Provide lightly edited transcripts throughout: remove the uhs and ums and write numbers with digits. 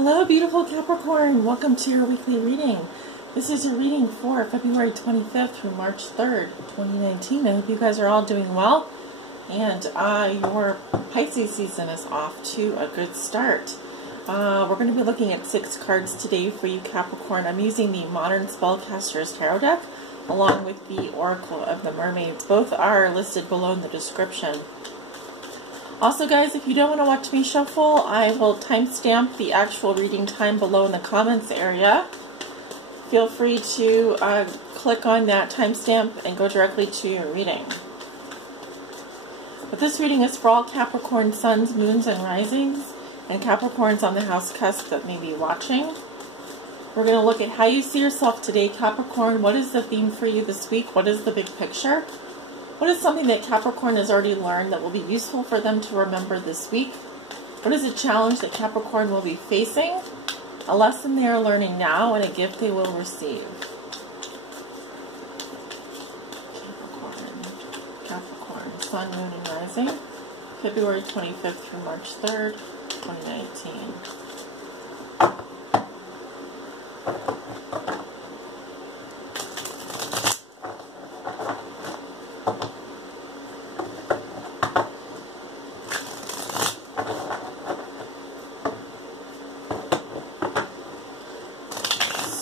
Hello, beautiful Capricorn. Welcome to your weekly reading. This is your reading for February 25th through March 3rd, 2019. I hope you guys are all doing well. And your Pisces season is off to a good start. We're going to be looking at 6 cards today for you, Capricorn. I'm using the Modern Spellcaster's Tarot deck along with the Oracle of the Mermaids. Both are listed below in the description. Also, guys, if you don't want to watch me shuffle, I will timestamp the actual reading time below in the comments area. Feel free to click on that timestamp and go directly to your reading. But this reading is for all Capricorn suns, moons, and risings, and Capricorns on the house cusp that may be watching. We're going to look at how you see yourself today, Capricorn. What is the theme for you this week? What is the big picture? What is something that Capricorn has already learned that will be useful for them to remember this week? What is a challenge that Capricorn will be facing? A lesson they are learning now and a gift they will receive. Capricorn, Sun, Moon, and Rising, February 25th through March 3rd, 2019.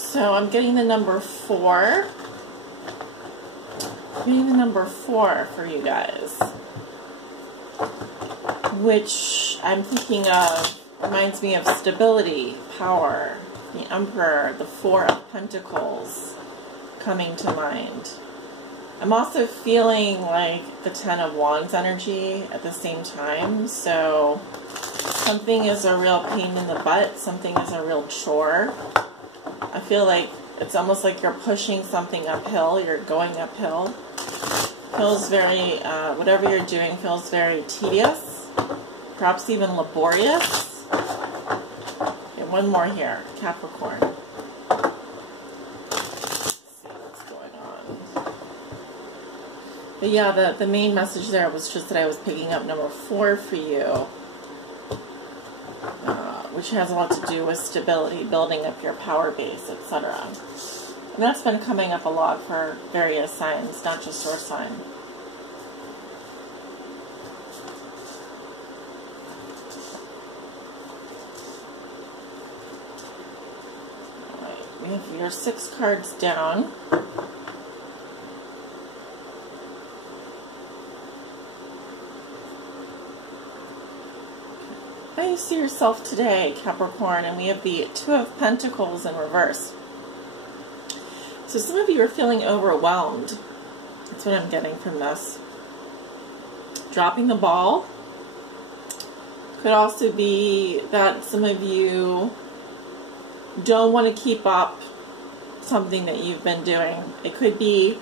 So I'm getting the number 4. I'm getting the number 4 for you guys, which I'm thinking of reminds me of stability, power, the Emperor, the 4 of Pentacles coming to mind. I'm also feeling like the 10 of Wands energy at the same time. So something is a real pain in the butt. Something is a real chore. I feel like it's almost like you're pushing something uphill. You're going uphill. Feels very, whatever you're doing feels very tedious, perhaps even laborious. Okay, one more here, Capricorn. Let's see what's going on. But yeah, the main message there was just that I was picking up number 4 for you. Which has a lot to do with stability, building up your power base, etc. And that's been coming up a lot for various signs, not just your sign. Alright, we have your 6 cards down. How you see yourself today, Capricorn, and we have the 2 of Pentacles in reverse. So some of you are feeling overwhelmed. That's what I'm getting from this. Dropping the ball. Could also be that some of you don't want to keep up something that you've been doing. It could be,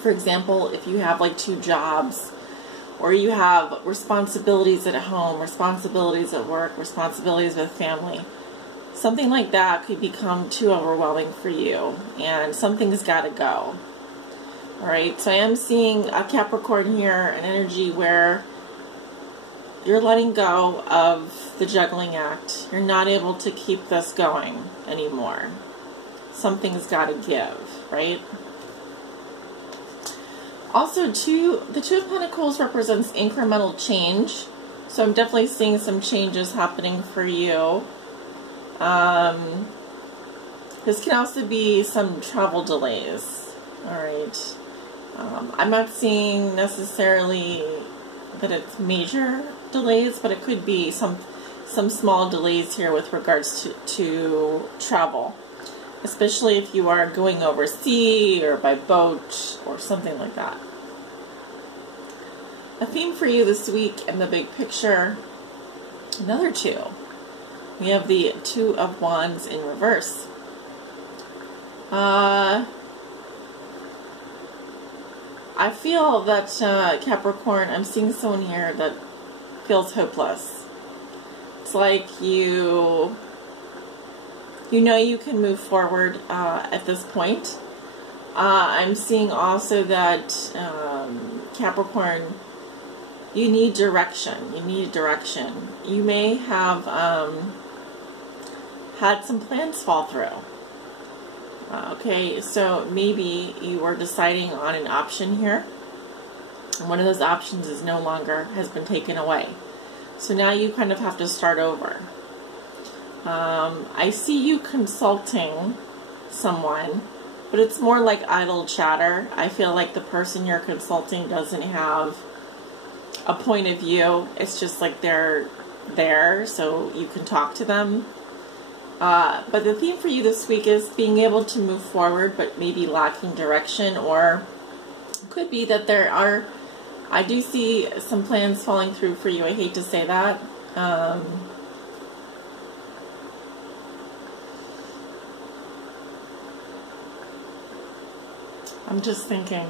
for example, if you have like 2 jobs, or you have responsibilities at home, responsibilities at work, responsibilities with family. Something like that could become too overwhelming for you, and something's got to go. Alright, so I am seeing a Capricorn here, an energy where you're letting go of the juggling act. You're not able to keep this going anymore. Something's got to give, right? Also, the 2 of Pentacles represents incremental change. So I'm definitely seeing some changes happening for you. This can also be some travel delays. Alright. I'm not seeing necessarily that it's major delays, but it could be some small delays here with regards to travel. Especially if you are going overseas or by boat or something like that. A theme for you this week in the big picture, another 2. We have the 2 of Wands in reverse. I feel that Capricorn, I'm seeing someone here that feels hopeless. It's like you know you can move forward at this point. I'm seeing also that Capricorn, you need direction. You need direction. You may have, for example, if you have like 2 jobs, or you have responsibilities at home, responsibilities with family. Something like that could become too overwhelming for you, and something's got to go. Alright, we have your 6 cards down. I'm getting the number 4. You have the 2 of Pentacles in reverse. So I'm getting the number 4 for you guys, which is something that had some plans fall through. Okay, so maybe you were deciding on an option here. And one of those options is no longer, has been taken away. So now you kind of have to start over. I see you consulting someone, but it's more like idle chatter. I feel like the person you're consulting doesn't have a point of view. It's just like they're there so you can talk to them. But the theme for you this week is being able to move forward, but maybe lacking direction, or it could be that I do see some plans falling through for you. I hate to say that. I'm just thinking.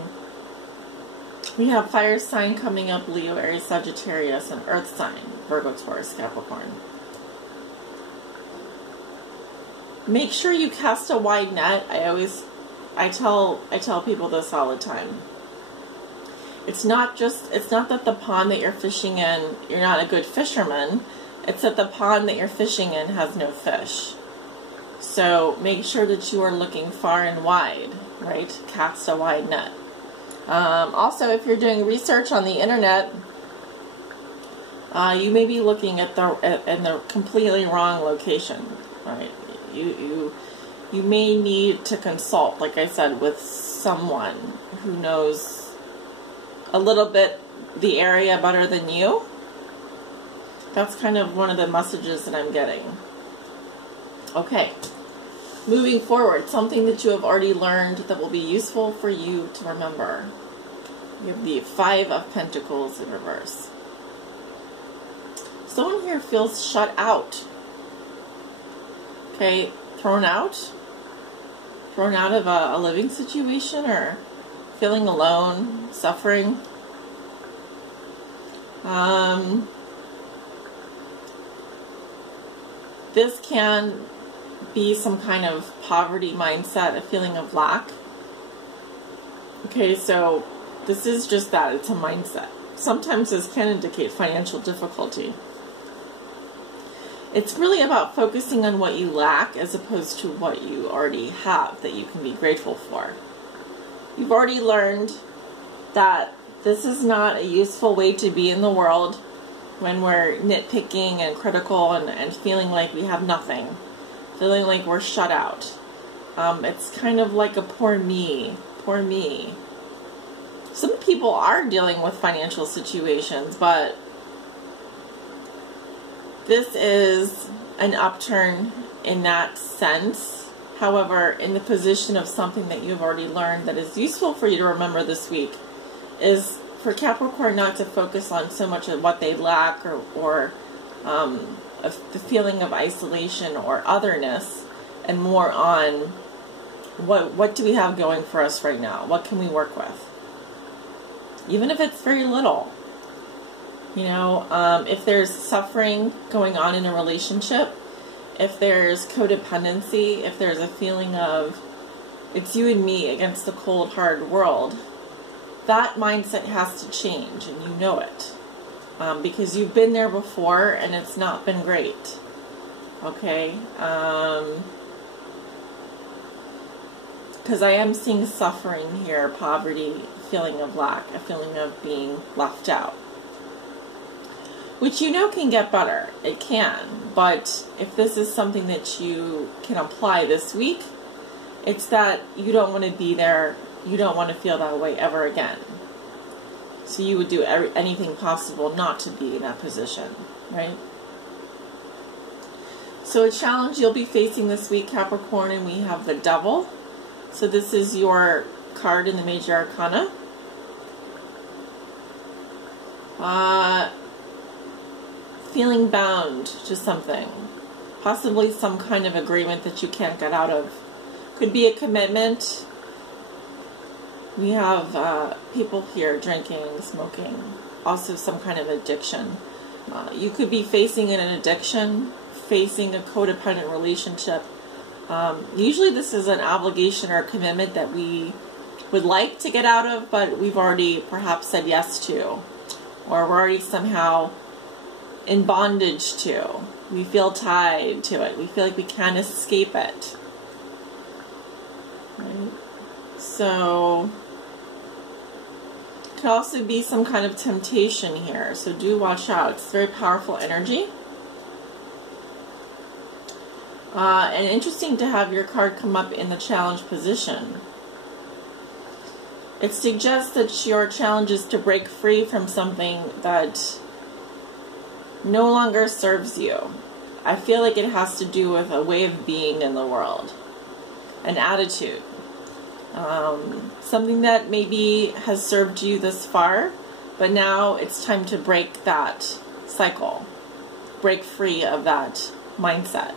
We have fire sign coming up, Leo, Aries, Sagittarius, and earth sign, Virgo, Taurus, Capricorn. Make sure you cast a wide net. I tell people this all the time. It's not that the pond that you're fishing in, you're not a good fisherman. It's that the pond that you're fishing in has no fish. So make sure that you are looking far and wide, right? Cast a wide net. Also, if you're doing research on the internet, you may be looking at in the completely wrong location, right? You may need to consult, like I said, with someone who knows a little bit the area better than you. That's kind of one of the messages that I'm getting. Okay, moving forward, something that you have already learned that will be useful for you to remember. You have the Five of Pentacles in reverse. Someone here feels shut out. Okay, thrown out of a living situation, or feeling alone, suffering. This can be some kind of poverty mindset, a feeling of lack. Okay, so this is just that, it's a mindset. Sometimes this can indicate financial difficulty. It's really about focusing on what you lack as opposed to what you already have that you can be grateful for. You've already learned that this is not a useful way to be in the world when we're nitpicking and critical and feeling like we have nothing, feeling like we're shut out. It's kind of like a poor me, poor me. Some people are dealing with financial situations, but this is an upturn in that sense. However, in the position of something that you've already learned that is useful for you to remember this week is for Capricorn not to focus on so much of what they lack or the feeling of isolation or otherness, and more on what do we have going for us right now? What can we work with? Even if it's very little. You know, if there's suffering going on in a relationship, if there's codependency, if there's a feeling of it's you and me against the cold, hard world, that mindset has to change, and you know it. Because you've been there before and it's not been great. Okay? Because I am seeing suffering here, poverty, feeling of lack, a feeling of being left out. Which you know can get better. It can. But if this is something that you can apply this week, it's that you don't want to be there. You don't want to feel that way ever again. So you would do anything possible not to be in that position, right? So a challenge you'll be facing this week, Capricorn, and we have the Devil. So this is your card in the Major Arcana. Feeling bound to something. Possibly some kind of agreement that you can't get out of. Could be a commitment. We have people here drinking, smoking. Also some kind of addiction. You could be facing an addiction, facing a codependent relationship. Usually this is an obligation or a commitment that we would like to get out of, but we've already perhaps said yes to. Or we're already somehow in bondage to, We feel tied to it. We feel like we can't escape it. Right? So, it could also be some kind of temptation here. So do watch out. It's very powerful energy. And interesting to have your card come up in the challenge position. It suggests that your challenge is to break free from something that no longer serves you. I feel like it has to do with a way of being in the world, an attitude, something that maybe has served you this far, but now it's time to break that cycle, break free of that mindset,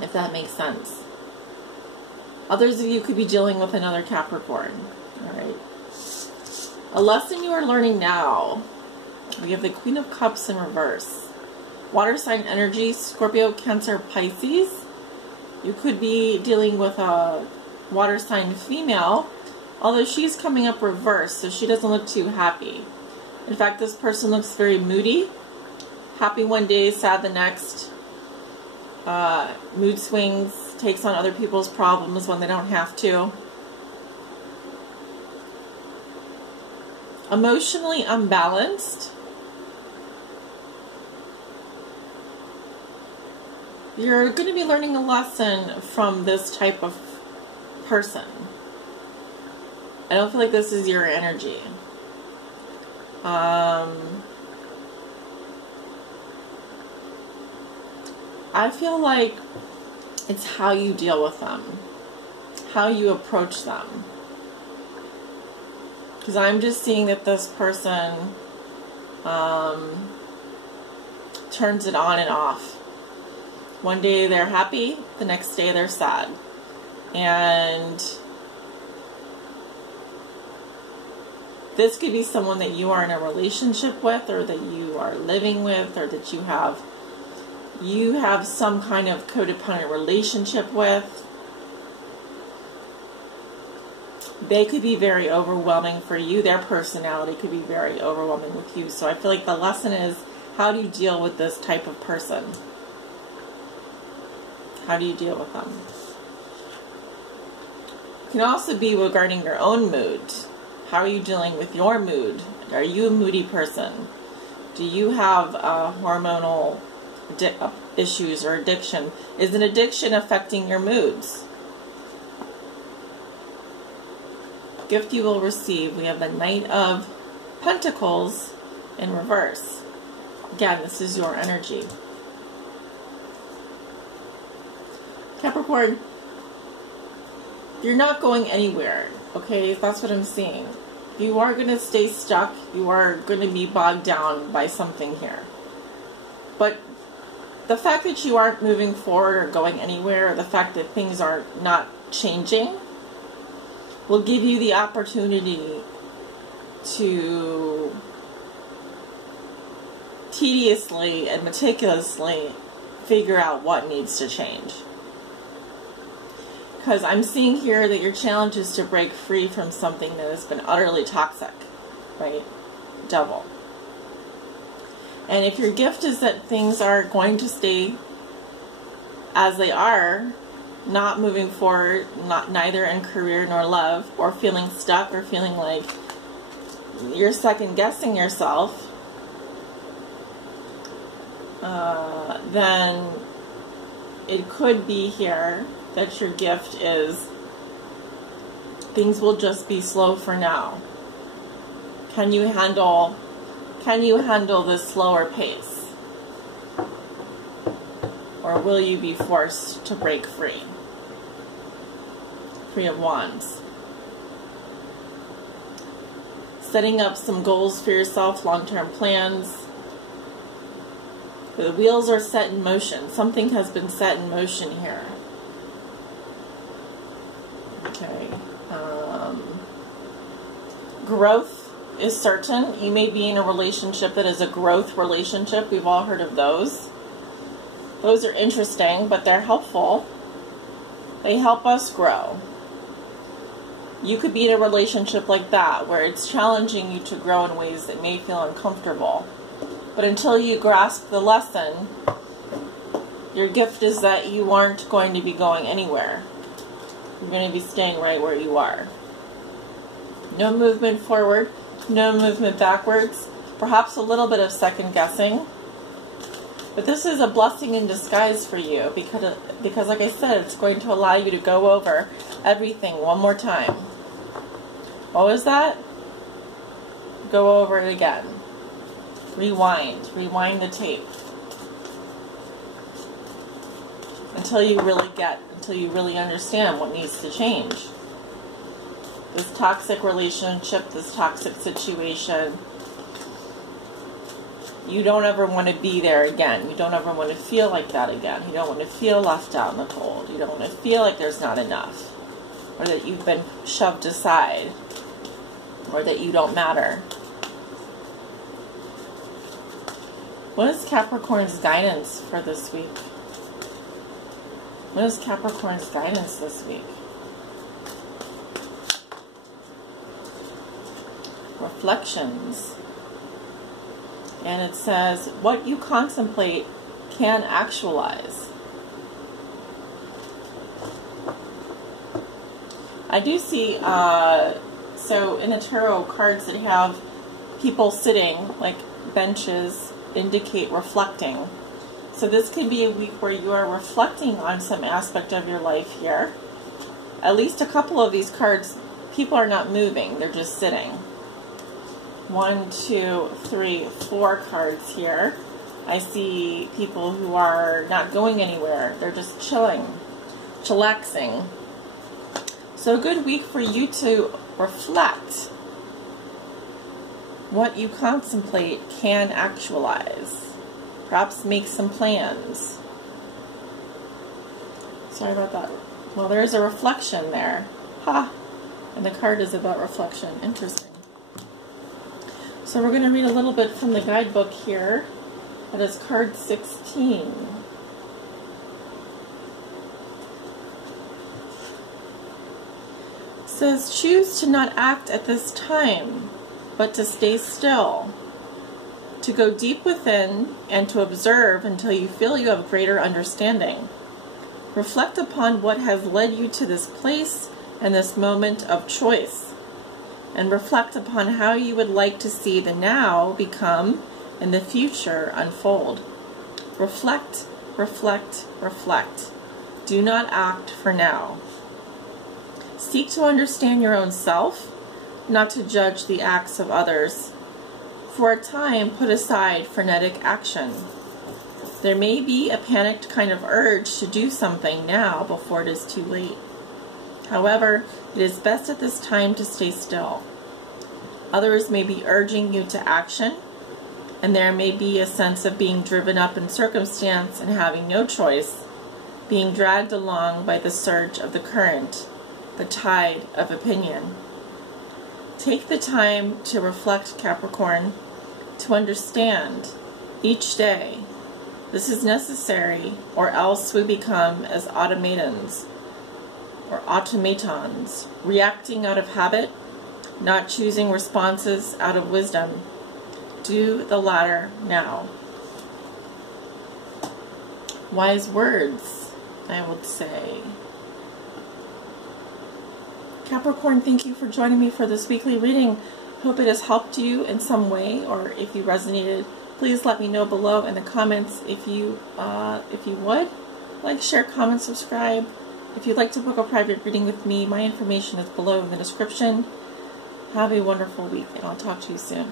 if that makes sense. Others of you could be dealing with another Capricorn. All right. A lesson you are learning now. We have the Queen of Cups in reverse. Water sign energy, Scorpio, Cancer, Pisces. You could be dealing with a water sign female, although she's coming up reverse, so she doesn't look too happy. In fact, this person looks very moody. Happy one day, sad the next. Mood swings, takes on other people's problems when they don't have to. Emotionally unbalanced. You're going to be learning a lesson from this type of person. I don't feel like this is your energy. I feel like it's how you deal with them, how you approach them. Because I'm just seeing that this person turns it on and off. One day they're happy, the next day they're sad. And this could be someone that you are in a relationship with, or that you are living with, or that you have some kind of codependent relationship with. They could be very overwhelming for you. Their personality could be very overwhelming with you. So I feel like the lesson is, how do you deal with this type of person? How do you deal with them? It can also be regarding your own mood. How are you dealing with your mood? Are you a moody person? Do you have hormonal issues or addiction? Is an addiction affecting your moods? Gift you will receive. We have the Knight of Pentacles in reverse. Again, this is your energy. Capricorn, you're not going anywhere, okay? That's what I'm seeing. You are going to stay stuck. You are going to be bogged down by something here. But the fact that you aren't moving forward or going anywhere, or the fact that things are not changing, will give you the opportunity to tediously and meticulously figure out what needs to change. Because I'm seeing here that your challenge is to break free from something that has been utterly toxic, right? Devil. And if your gift is that things are going to stay as they are, not moving forward, neither in career nor love, or feeling stuck, or feeling like you're second guessing yourself, then it could be here that your gift is things will just be slow for now. Can you handle this slower pace? Or will you be forced to break free? Three of Wands. Setting up some goals for yourself, long-term plans. The wheels are set in motion. Something has been set in motion here. Okay. Growth is certain. You may be in a relationship that is a growth relationship. We've all heard of those. Those are interesting, but they're helpful. They help us grow. You could be in a relationship like that, where it's challenging you to grow in ways that may feel uncomfortable. But until you grasp the lesson, Your gift is that you aren't going to be going anywhere. You're going to be staying right where you are. No movement forward, no movement backwards, perhaps a little bit of second guessing. But this is a blessing in disguise for you because like I said, it's going to allow you to go over everything one more time. What was that? Go over it again. Rewind the tape. Until you really understand what needs to change. This toxic relationship, this toxic situation, you don't ever want to be there again. You don't ever want to feel like that again. You don't want to feel left out in the cold. You don't want to feel like there's not enough, or that you've been shoved aside, or that you don't matter. What is Capricorn's guidance for this week? What is Capricorn's guidance this week? Reflections. And it says, what you contemplate can actualize. I do see, so in the tarot, cards that have people sitting, like benches, indicate reflecting. So this can be a week where you are reflecting on some aspect of your life here. At least a couple of these cards, people are not moving, they're just sitting. 1, 2, 3, 4 cards here. I see people who are not going anywhere. They're just chilling, chillaxing. So a good week for you to reflect. What you contemplate can actualize. Perhaps make some plans. Sorry about that. Well, there's a reflection there. Ha! And the card is about reflection. Interesting. So we're going to read a little bit from the guidebook here. That is card 16. It says, choose to not act at this time, but to stay still, to go deep within and to observe until you feel you have greater understanding. Reflect upon what has led you to this place and this moment of choice, and reflect upon how you would like to see the now become and the future unfold. Reflect, reflect, reflect. Do not act for now. Seek to understand your own self, not to judge the acts of others. For a time, put aside frenetic action. There may be a panicked kind of urge to do something now before it is too late. However, it is best at this time to stay still. Others may be urging you to action, and there may be a sense of being driven up in circumstance and having no choice, being dragged along by the surge of the current, the tide of opinion. Take the time to reflect, Capricorn, to understand each day. This is necessary, or else we become as automatons, reacting out of habit, not choosing responses out of wisdom. Do the latter now. Wise words, I would say. Capricorn, thank you for joining me for this weekly reading. Hope it has helped you in some way, or if you resonated, please let me know below in the comments if you would. Like, share, comment, subscribe. If you'd like to book a private reading with me, my information is below in the description. Have a wonderful week, and I'll talk to you soon.